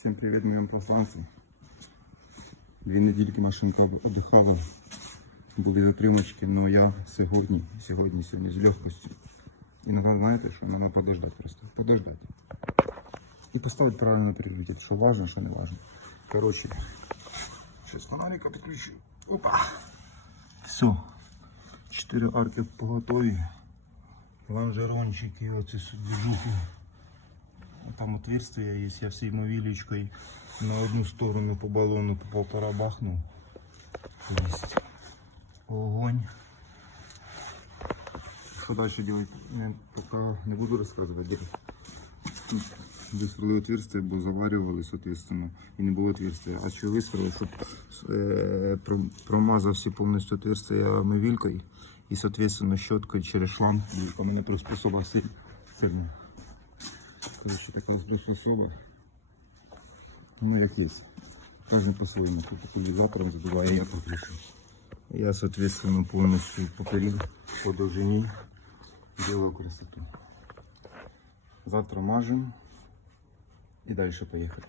Всім привіт моїм посланцям. Дві недільки машинка віддихала. Були затримочки, але я сьогодні, сьогодні, сьогодні з легкостю. Іноді знаєте, що треба подождати просто. Подождати. І поставити правильно пріоритет, що важно, що не важно. Коротше, зараз фонарика підключу. Опа! Все. Чотири арки поготові. Лонжерончики, оці движухи. Там отверстие есть, я всей мовилечкой на одну сторону по баллону по полтора бахнул. Есть. Огонь. Что дальше делать? Я пока не буду рассказывать. Висверлили отверстие, бо заварювали, соответственно, і не було отверстия. А що висверлили, щоб е, про- промазав всі повністю отверстия мивількою і, соответственно, щоткою через шланг. У мене приспособа сильно. Короче, така ось приспособа. Ну, як є. Кожен по-своєму. Тут пульвізатором задуває, я так вирішив. Я, соответственно, повністю поперед по довжині делаю красоту. Завтра мажем і далі поїхати.